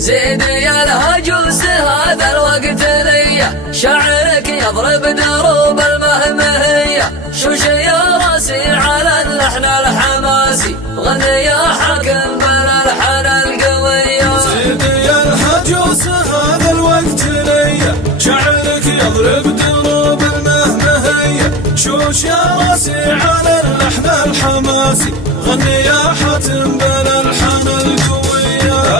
زيدي يا الهجوس هذا الوقت ليا، شعرك يضرب دروب المهمهية، شوش يا راسي على اللحن الحماسي، غني يا حاكم بالالحان القوية. زيدي يا الهجوس هذا الوقت ليا، شعرك يضرب دروب المهمهية، شوش يا راسي على اللحن الحماسي، غني يا حاتم بالالحان القوية.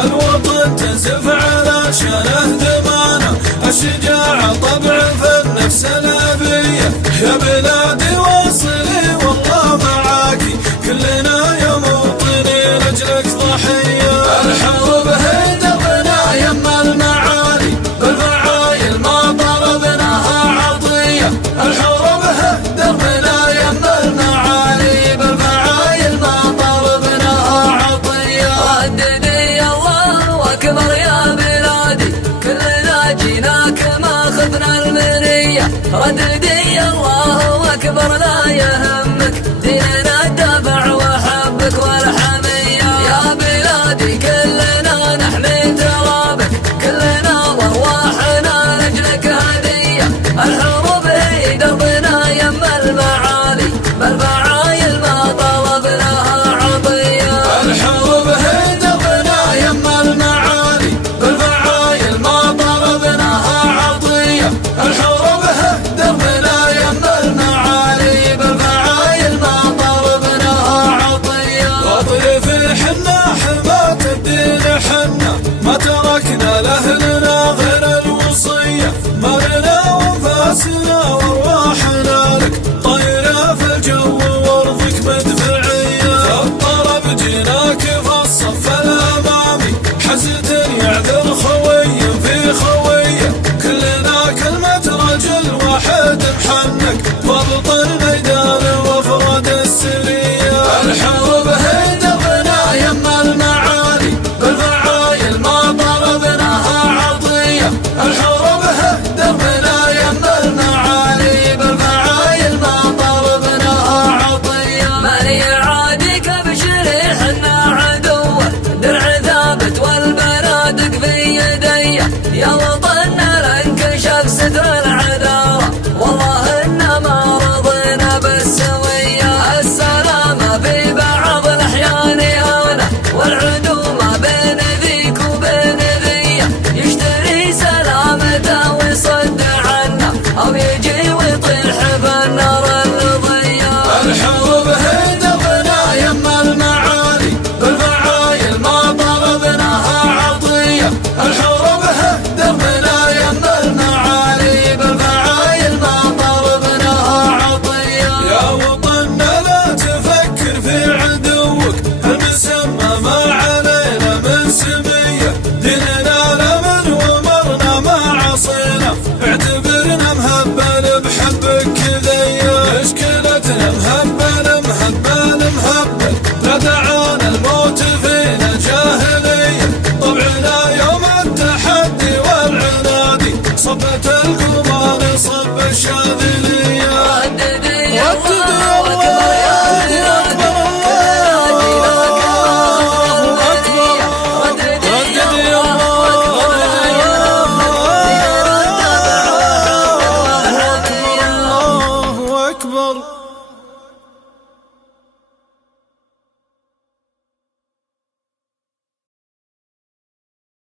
الوطن تنزف على شانه دمانه، الشجاعة طبع في النفس الأبية، يا بلادي واصلي والله معاكي، كلنا يا موطني لأجلك ضحية. الحروب هي دربنا يما المعالي، بالفعايل ما طلبناها عطية. الحروب هي دربنا يما المعالي، بالفعايل ما طلبناها عطية. رددي الله أكبر يا بلادي، كلنا جيناك ما خذنا المنية. رددي الله أكبر لا يهمك، ديننا الدافع وحبك والحمية. يا بلادي كلنا نحمي ترابك، كلنا وارواحنا لأجلك هدية. الحروب هي دربنا يما المعالي، بالفعايل ما طلبناها عطية. الحروب هي دربنا يما المعالي، بالفعايل ما طلبناها عطية. الحروب هي دربنا يما المعالي، بالفعايل ما طلبناها عطية. وطيف الحنا حماة الدين حنا